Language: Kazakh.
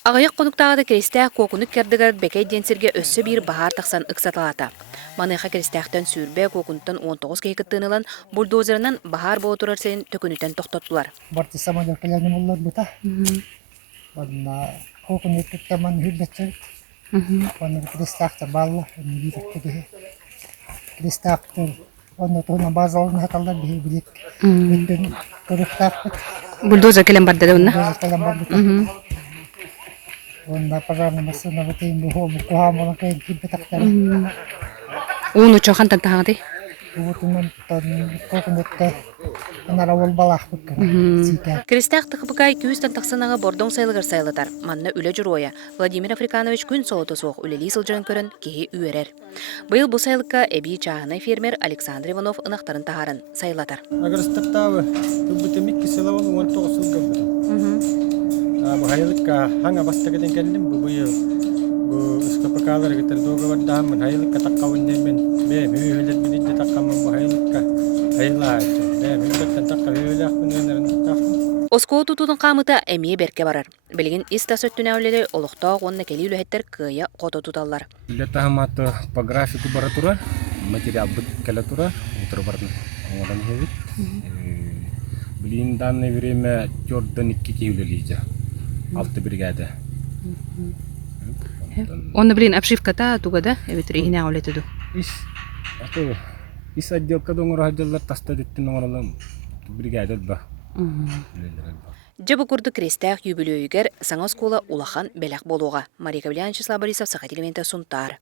Ағайық қонуқтағыда керестәк кокунук кердігер бекей денсерге өссі бір бағар тақсан ықсаталата. Маныға керестәқтен сүрбе кокунуттан 19 кейкіттінілан бульдозерынан бағар болтырар сен төкінітен тоқтаттылар. Барты самолеткаларны болар бұта. Бадына кокунуттан хүлбетчер. Оны керестәқті балла. Керестәқтір. Оны туғына базалығын хаталдар білек. Өттен көріқтақпыт. Бульдозер келен барды да Бульдозер келен барды. Онда пожарная машина вот им бухамолон кайын кибетактар. Оны чохан тантағады? Вот он кокунутта анара ол балах букка. Керестәк тықпықай күйістен тақсанаға бордың сайлығыр сайлатар. Манна үлі жүроя. Владимир Африканович күн соғыты соқ үлелі сылжырын көрін кейі үйерер. Бұл бұл сайлыққа әбей чағынай фермер Александр Иванов ынақтарын тағарын сайлатар. Агростаттавы үббітімік кеселі ол 19 сылғы бұды. Hayırlıkka hangi bastıkeden geldim bu ıskapakalar getir doğru dağımın hayırlıkka takkavından ben hüyüler bilince takkamın bu hayırlıkka hayırlar ben hüyülerden takka hüyüler bunların takkım. Osko tutudun qamıta əmiye berke barar. Bilgin ista söttüne öyleli oluqta onunla keli ülühetler kıya qoto tutallar. Для тахамата по графику баратура материал быккалатура утробарны одан хевит. Блин данное время Jordan 2 киюлелиже. 6 бригада. Оны білін әпшивката тугада әбетірі хіне әулетіду. Ис отделка доңыр хаджалар таста деттен оңыралым бригада ба. Жабы күрді крестәк юбилейгер саңа скола улахан бәләк болуға. Мария Кавлянчисла Борисов Сахатилевенті Сунтар.